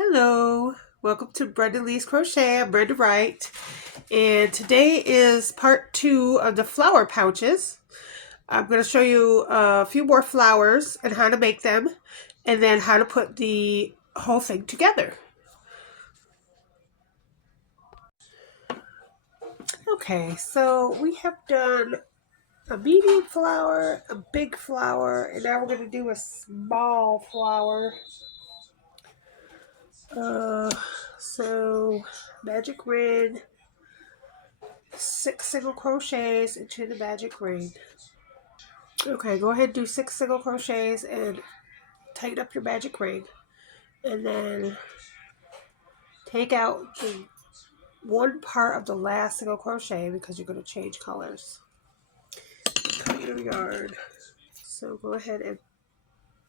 Hello, welcome to Brenda Lee's Crochet. I'm Brenda Wright, and today is part 2 of the flower pouches. I'm going to show you a few more flowers and how to make them, and then how to put the whole thing together. Okay, so we have done a medium flower, a big flower, and now we're going to do a small flower. So magic ring, 6 single crochets into the magic ring. Okay, go ahead and do 6 single crochets and tighten up your magic ring, and then take out the one part of the last single crochet because you're going to change colors. Cut your yarn. So go ahead and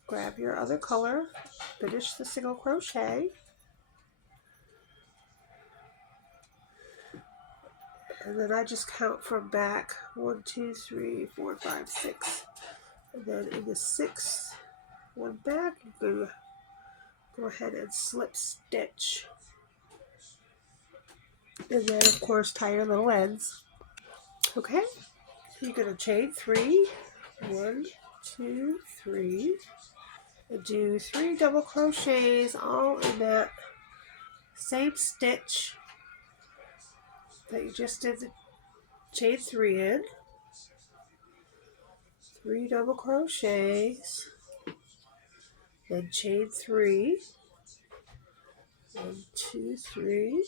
grab your other color, finish the single crochet, and then I just count from back 1, 2, 3, 4, 5, 6, and then in the 6th one back, you're going to go ahead and slip stitch, and then of course tie your little ends. Okay, you're going to chain 3, 1, 2, 3, and do 3 double crochets all in that same stitch that you just did the chain 3 in. 3 double crochets, then chain 3, 1, 2, 3.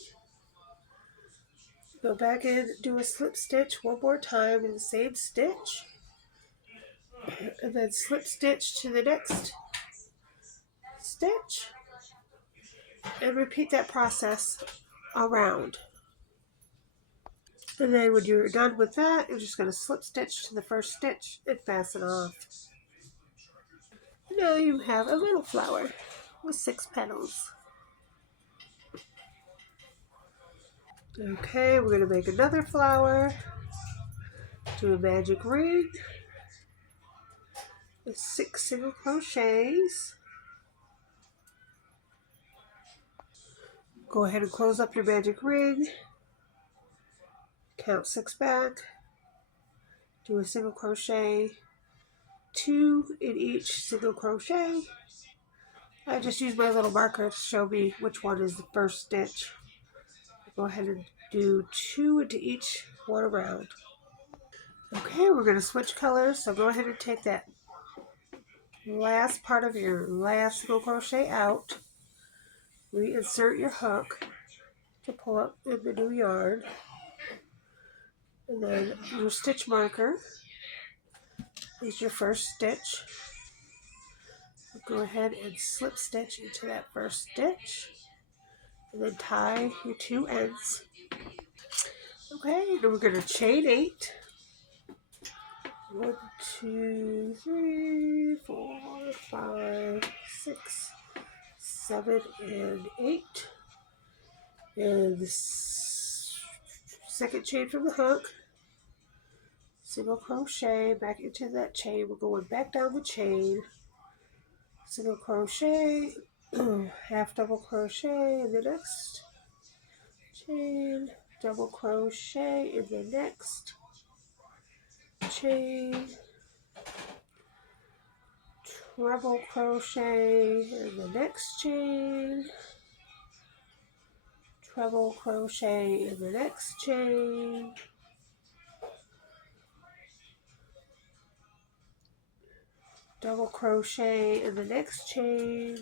Go back in, do a slip stitch one more time in the same stitch, and then slip stitch to the next stitch, and repeat that process around. And then when you're done with that, you're just going to slip stitch to the first stitch and fasten off. Now you have a little flower with 6 petals. Okay, we're going to make another flower. Do a magic ring with 6 single crochets. Go ahead and close up your magic ring. Count 6 back. Do a single crochet, 2 in each single crochet. I just use my little marker to show me which one is the first stitch. Go ahead and do 2 into each one around. Okay, we're going to switch colors, so go ahead and take that last part of your last single crochet out. Reinsert your hook to pull up in the new yarn. And then your stitch marker is your first stitch. Go ahead and slip stitch into that first stitch, and then tie your 2 ends. Okay, then we're going to chain 8. 1, 2, 3, 4, 5, 6, 7, and 8. And the second chain from the hook, single crochet back into that chain. We're going back down the chain, single crochet, half double crochet in the next chain, double crochet in the next chain, treble crochet in the next chain, treble crochet in the next chain, double crochet in the next chain,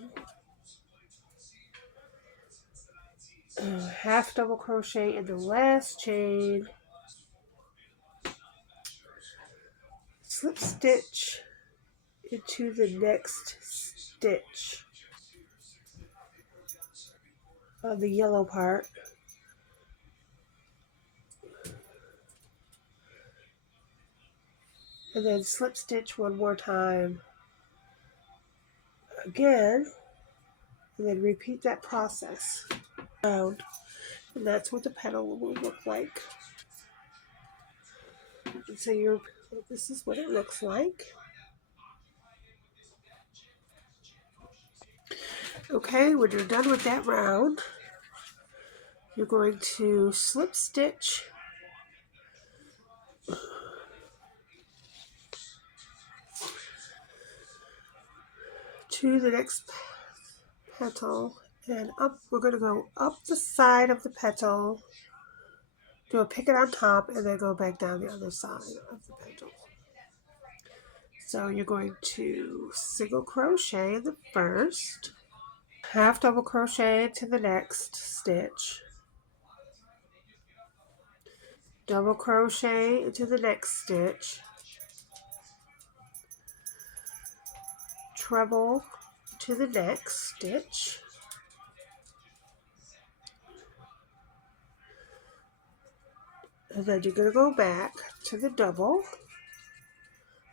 half double crochet in the last chain, slip stitch into the next stitch on the yellow part, and then slip stitch one more time again, and then repeat that process around, and that's what the petal will look like. And so this is what it looks like. Okay, when you're done with that round, you're going to slip stitch to the next petal, and up. We're going to go up the side of the petal, do a picket on top, and then go back down the other side of the petal. So you're going to single crochet in the first, half double crochet into the next stitch, double crochet into the next stitch, treble to the next stitch, and then you're going to go back to the double.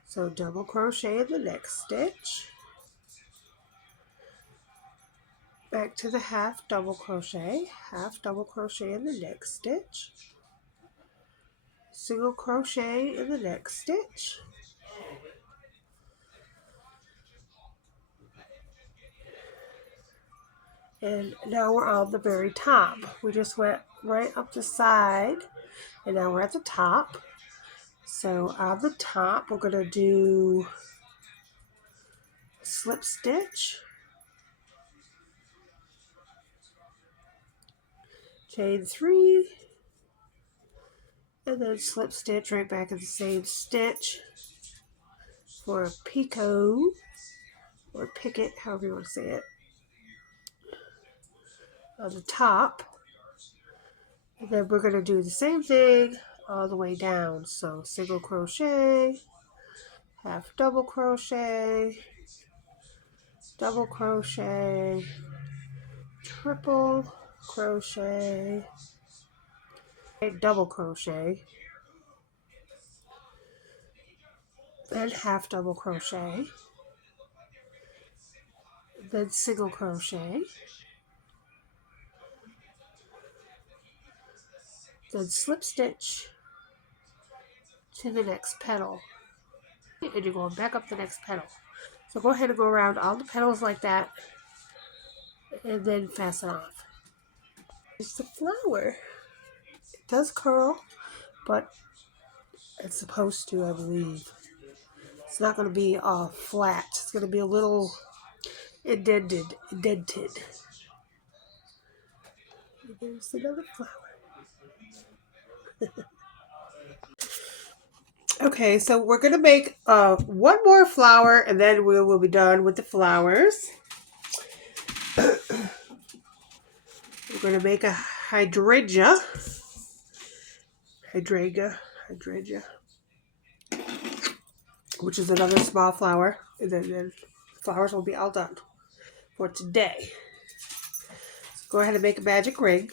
So double crochet in the next stitch, back to the half double crochet in the next stitch, single crochet in the next stitch, and now we're on the very top. We just went right up the side, and now we're at the top. So on the top, we're going to do slip stitch, chain 3, and then slip stitch right back in the same stitch for a picot or picket, however you want to say it, on the top. And then we're going to do the same thing all the way down. So single crochet, half double crochet, double crochet, triple crochet, double crochet, then half double crochet, then single crochet, then slip stitch to the next petal, and you're going back up the next petal. So go ahead and go around all the petals like that, and then fasten off. It's the flower. It does curl, but it's supposed to, I believe. It's not going to be flat. It's going to be a little indented. There's another flower. Okay, so we're going to make one more flower, and then we will be done with the flowers. We're going to make a hydrangea, which is another small flower, and then the flowers will be all done for today. So go ahead and make a magic ring.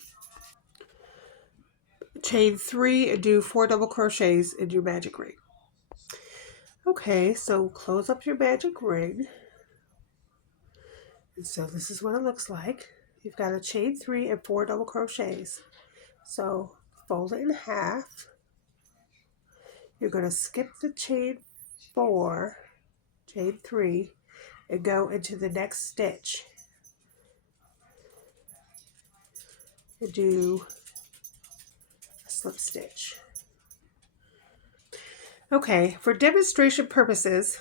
Chain 3 and do 4 double crochets in your magic ring. Okay, so close up your magic ring. And so this is what it looks like. You've got a chain 3 and 4 double crochets. So fold it in half. You're going to skip the chain 4, chain 3, and go into the next stitch. And do a slip stitch. Okay, for demonstration purposes,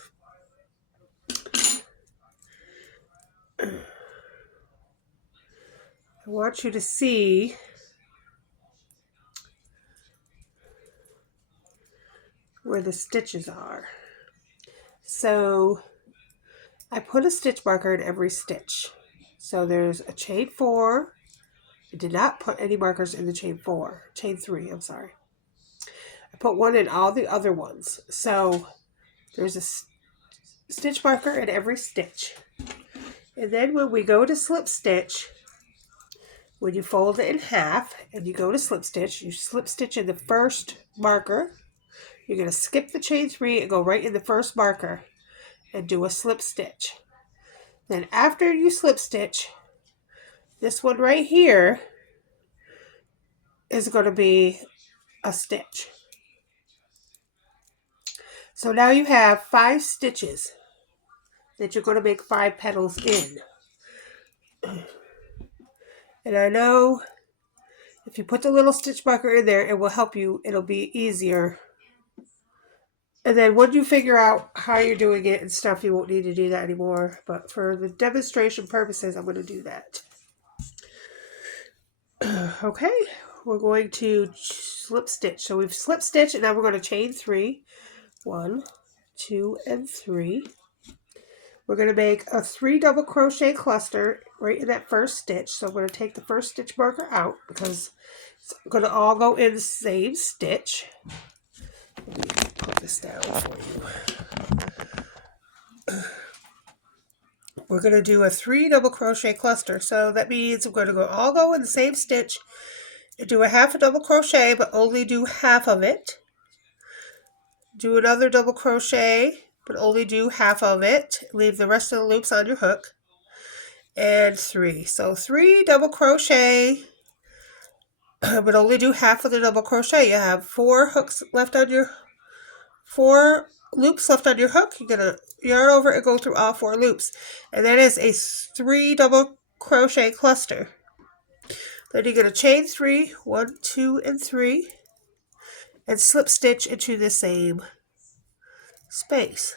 I want you to see where the stitches are. So I put a stitch marker in every stitch. So there's a chain 4. I did not put any markers in the chain 3, I'm sorry. I put one in all the other ones. So there's a stitch marker in every stitch. And then when we go to slip stitch, when you fold it in half and you go to slip stitch, you slip stitch in the first marker. You're going to skip the chain 3 and go right in the first marker and do a slip stitch. Then after you slip stitch, this one right here is going to be a stitch. So now you have 5 stitches that you're going to make 5 petals in. And I know if you put the little stitch marker in there, it will help you. It'll be easier. And then when you figure out how you're doing it and stuff, you won't need to do that anymore. But for the demonstration purposes, I'm going to do that. Okay, we're going to slip stitch. So we've slip stitched, and now we're going to chain 3. 1, 2, and 3. We're going to make a 3 double crochet cluster right in that first stitch. So I'm going to take the first stitch marker out because it's going to all go in the same stitch. Let me put this down for you. We're going to do a 3 double crochet cluster. So that means we're going to all go in the same stitch and do a half a double crochet, but only do half of it. Do another double crochet, but only do half of it. Leave the rest of the loops on your hook. And 3. So 3 double crochet, but only do half of the double crochet. You have 4 hooks left on your 4 loops left on your hook. You're gonna yarn over and go through all 4 loops, and that is a 3 double crochet cluster. Then you're gonna chain 3, 1, 2, and 3, and slip stitch into the same space.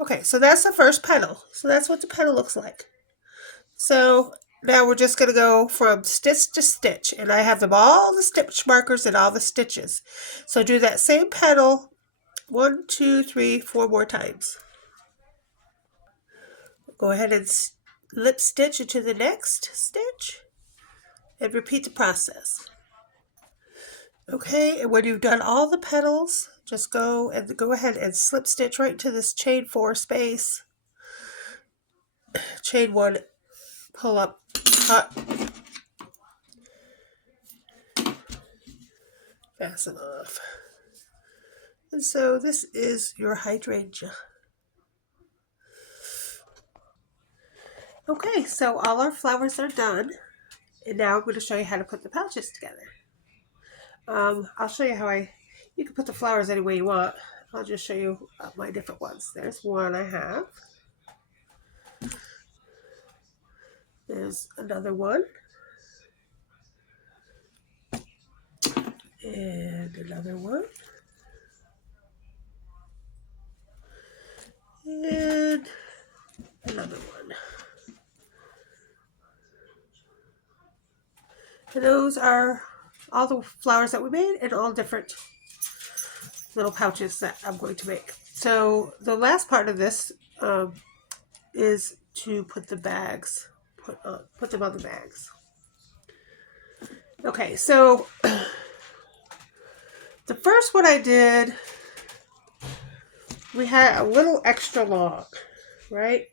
Okay, so that's the first petal. So that's what the petal looks like. So now we're just going to go from stitch to stitch, and I have them all the stitch markers and all the stitches. So do that same petal 1, 2, 3, 4 more times. Go ahead and slip stitch into the next stitch and repeat the process. Okay, and when you've done all the petals, just go ahead and slip stitch right into this chain 4 space. Chain 1, pull up, cut, fasten off. And so this is your hydrangea. Okay, so all our flowers are done. And now I'm going to show you how to put the pouches together. I'll show you how you can put the flowers any way you want. I'll just show you my different ones. There's one I have. There's another one. And another one. And another one. And those are all the flowers that we made in all different little pouches that I'm going to make. So the last part of this is to put the bags, put them on the bags. Okay, so the first one I did, we had a little extra long, right?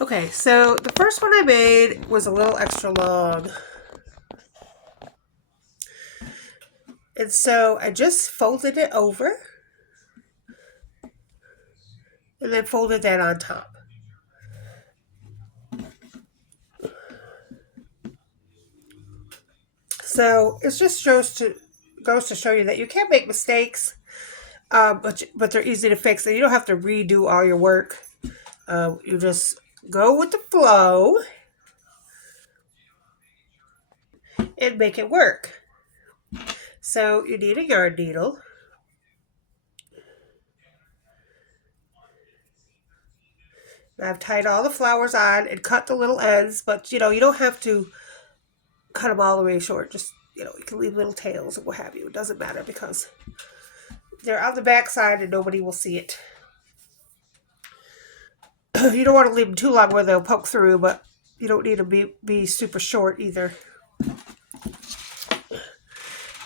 Okay, so the first one I made was a little extra long. And so I just folded it over and then folded that on top. So it just goes to show you that you can make mistakes, but they're easy to fix, and you don't have to redo all your work. You just go with the flow and make it work. So you need a yarn needle. I've tied all the flowers on and cut the little ends, but you don't have to cut them all the way short. Just, you can leave little tails and what have you. It doesn't matter because they're on the back side and nobody will see it. You don't want to leave them too long where they'll poke through, but you don't need to be super short either.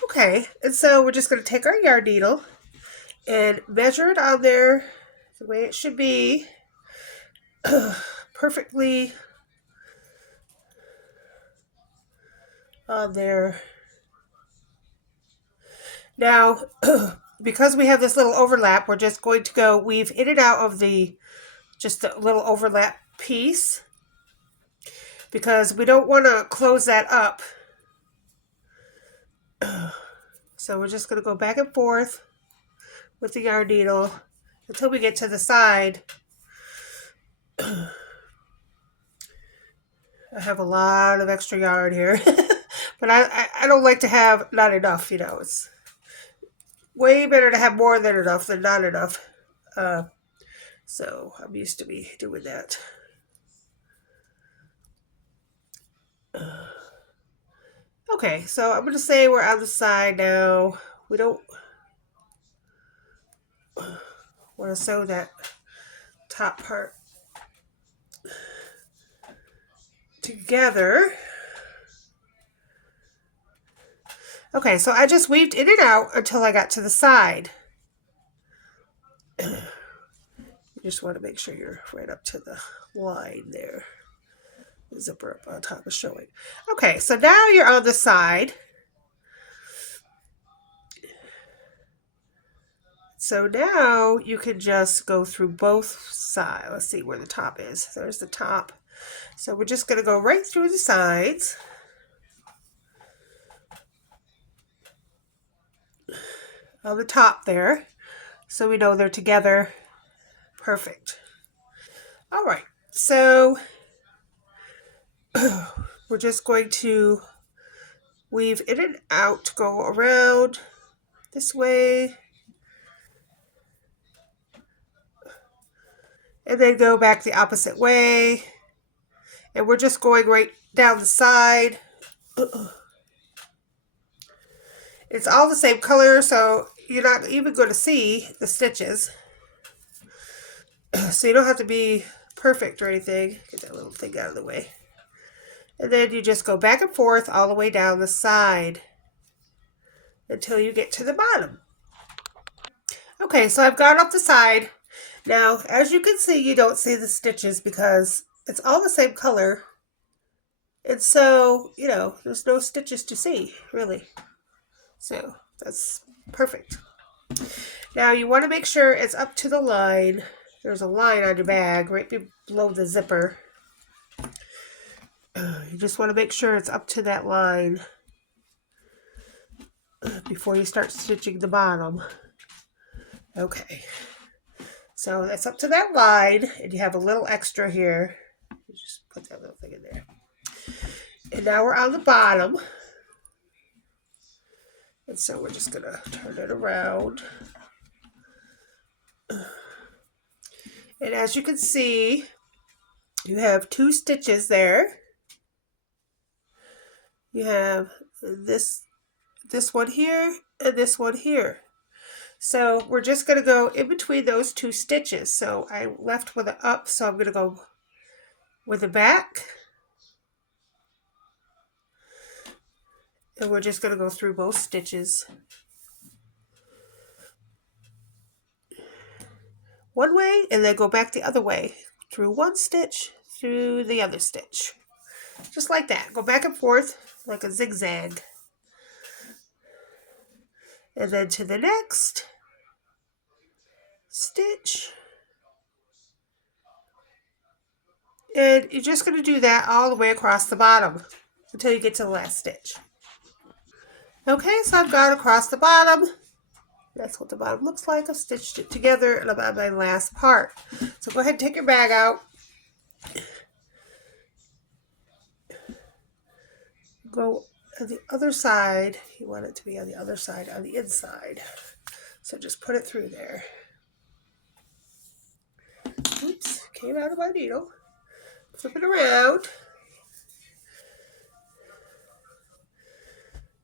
Okay, and so we're just going to take our yarn needle and measure it on there the way it should be. Perfectly on there. Now, because we have this little overlap, we're just going to go weave in and out of just a little overlap piece, because we don't want to close that up. So we're just going to go back and forth with the yarn needle until we get to the side. I have a lot of extra yarn here, but I don't like to have not enough, you know. It's way better to have more than enough than not enough. So I'm used to me doing that. Okay, so I'm going to say we're on the side now. We don't want to sew that top part together. Okay, so I just weaved in and out until I got to the side. You just want to make sure you're right up to the line there. The zipper up on top is showing. Okay, so now you're on the side. So now you can just go through both sides. Let's see where the top is. There's the top. So we're just going to go right through the sides. On the top there. So we know they're together. Perfect. All right. So we're just going to weave in and out, go around this way. And then go back the opposite way. And we're just going right down the side. It's all the same color, so you're not even going to see the stitches. So you don't have to be perfect or anything. Get that little thing out of the way. And then you just go back and forth all the way down the side until you get to the bottom. Okay, so I've gone up the side. Now, as you can see, you don't see the stitches because it's all the same color. And so, you know, there's no stitches to see, really. So, that's perfect. Now, you want to make sure it's up to the line. There's a line on your bag right below the zipper. You just want to make sure it's up to that line before you start stitching the bottom. Okay. So that's up to that line, and you have a little extra here. You just put that little thing in there. And now we're on the bottom. And so we're just going to turn it around. And as you can see, you have 2 stitches there. You have this one here and this one here. So we're just going to go in between those 2 stitches. So I left with an up, so I'm going to go with a back. And we're just going to go through both stitches. One way and then go back the other way. Through one stitch, through the other stitch. Just like that. Go back and forth like a zigzag. And then to the next stitch. And you're just going to do that all the way across the bottom until you get to the last stitch. Okay, so I've gone across the bottom. That's what the bottom looks like. I've stitched it together and I'm on my last part. So go ahead and take your bag out. Go on the other side. You want it to be on the other side, on the inside. So just put it through there. Oops, came out of my needle. Flip it around.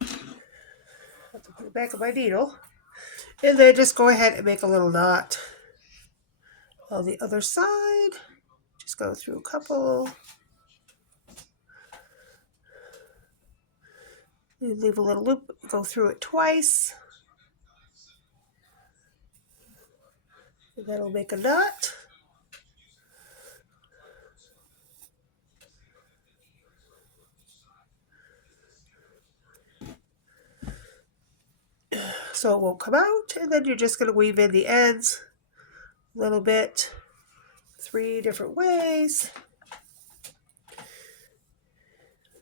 Have to put it back on my needle. And then just go ahead and make a little knot on the other side. Just go through a couple. You leave a little loop, go through it twice. And that'll make a knot. So it won't come out, and then you're just going to weave in the ends a little bit, 3 different ways.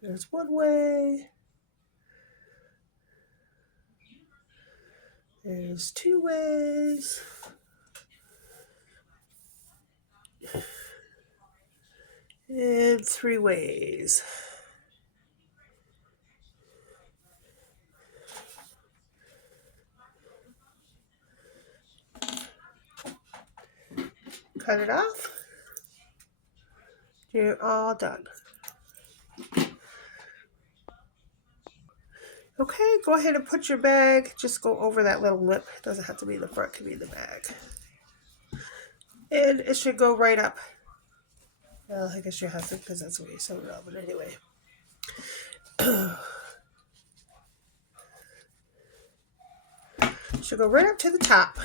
There's one way. There's 2 ways. in 3 ways. Cut it off. You're all done. Okay, go ahead and put your bag. Just go over that little lip. It doesn't have to be the front, it can be the bag. And it should go right up. Well, I guess you have to because that's the way you sewed it up, but anyway. Should go right up to the top.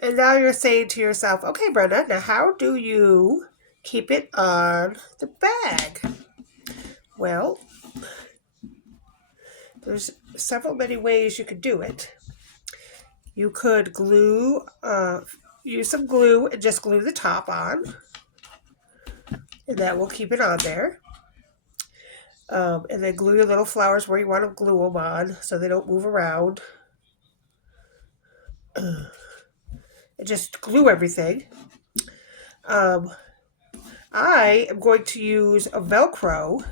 And now you're saying to yourself, okay, Brenda, now how do you keep it on the bag? Well, there's several many ways you could do it. You could glue, use some glue and just glue the top on. And that will keep it on there. And then glue your little flowers where you want to glue them on so they don't move around. And just glue everything. I am going to use a Velcro.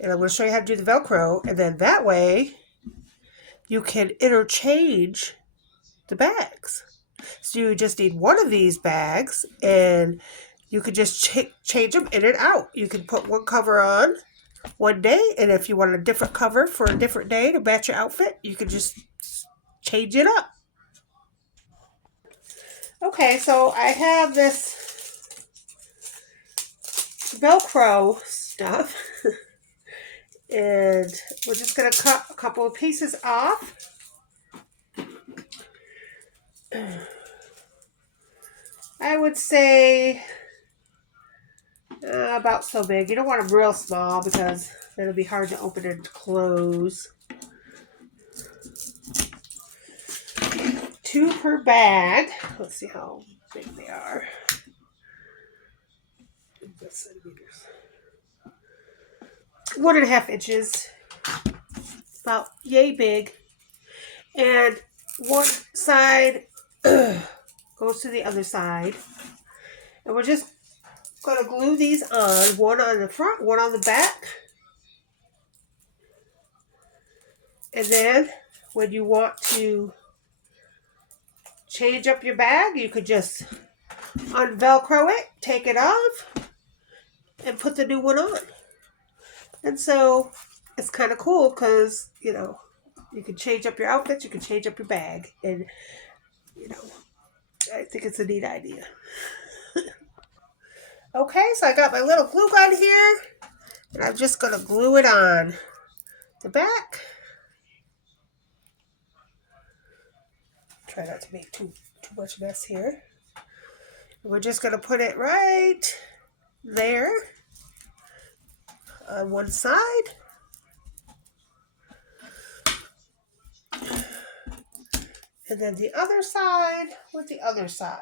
And I'm going to show you how to do the Velcro. And then that way you can interchange the bags. So you just need one of these bags and you could just change them in and out. You can put one cover on one day, and if you want a different cover for a different day to match your outfit, you can just change it up. Okay, so I have this Velcro stuff, and we're just going to cut a couple of pieces off. I would say about so big. You don't want them real small because it'll be hard to open and close. 2 per bag. Let's see how big they are. 1.5 inches. About yay big. And one side goes to the other side. And we're just going to glue these on. One on the front, one on the back. And then when you want to change up your bag, you could just unvelcro it, take it off, and put the new one on. And so it's kind of cool because, you know, you can change up your outfits, you can change up your bag. And, you know, I think it's a neat idea. Okay, so I got my little glue gun here. And I'm just going to glue it on the back. Try not to make too much mess here. We're just going to put it right there on one side. And then the other side with the other side.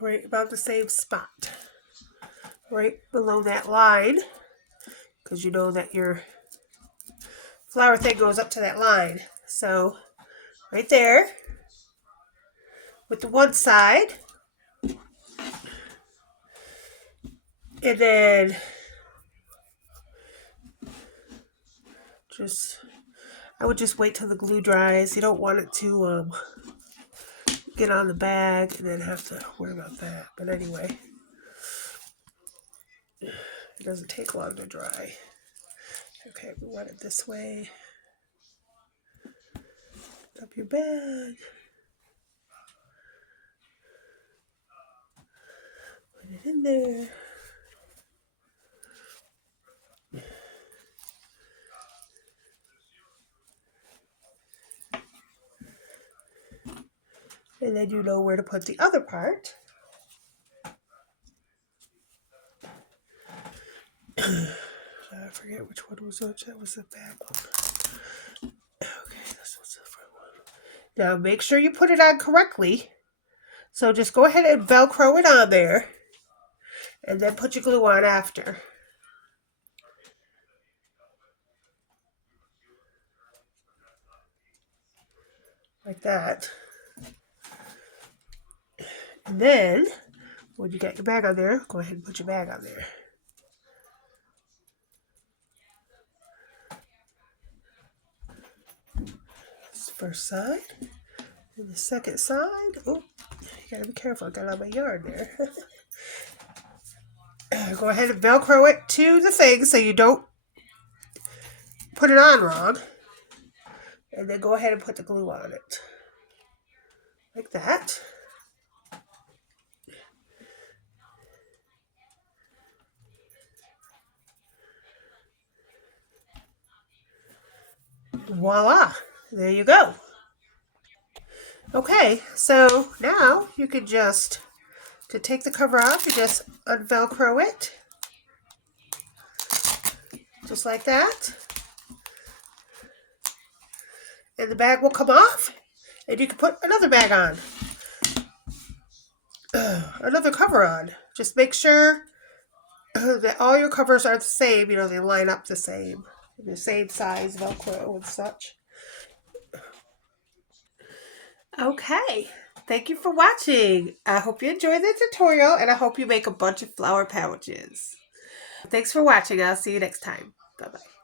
Right about the same spot. Right below that line. Because you know that your flower thing goes up to that line. So right there with the one side. And then I would just wait till the glue dries. You don't want it to get on the bag and then have to worry about that. But anyway, it doesn't take long to dry. Okay, we want it this way. Up your bag. Put it in there. And then you know where to put the other part. I forget which one was which. That was the back one. Okay, this was the front one. Now make sure you put it on correctly. So just go ahead and Velcro it on there. And then put your glue on after. like that. And then, when you got your bag on there, go ahead and put your bag on there. This first side. And the second side. Oh, you gotta be careful. I got all my yarn there. Go ahead and Velcro it to the thing so you don't put it on wrong. And then go ahead and put the glue on it. Like that. Voila! There you go. Okay, so now you can just, to take the cover off, you just unvelcro it. Just like that. And the bag will come off. And you can put another bag on. Another cover on. Just make sure that all your covers are the same. You know, they line up the same size Velcro and such. Okay. Thank you for watching. I hope you enjoyed the tutorial, and I hope you make a bunch of flower pouches. Thanks for watching. I'll see you next time. Bye-bye.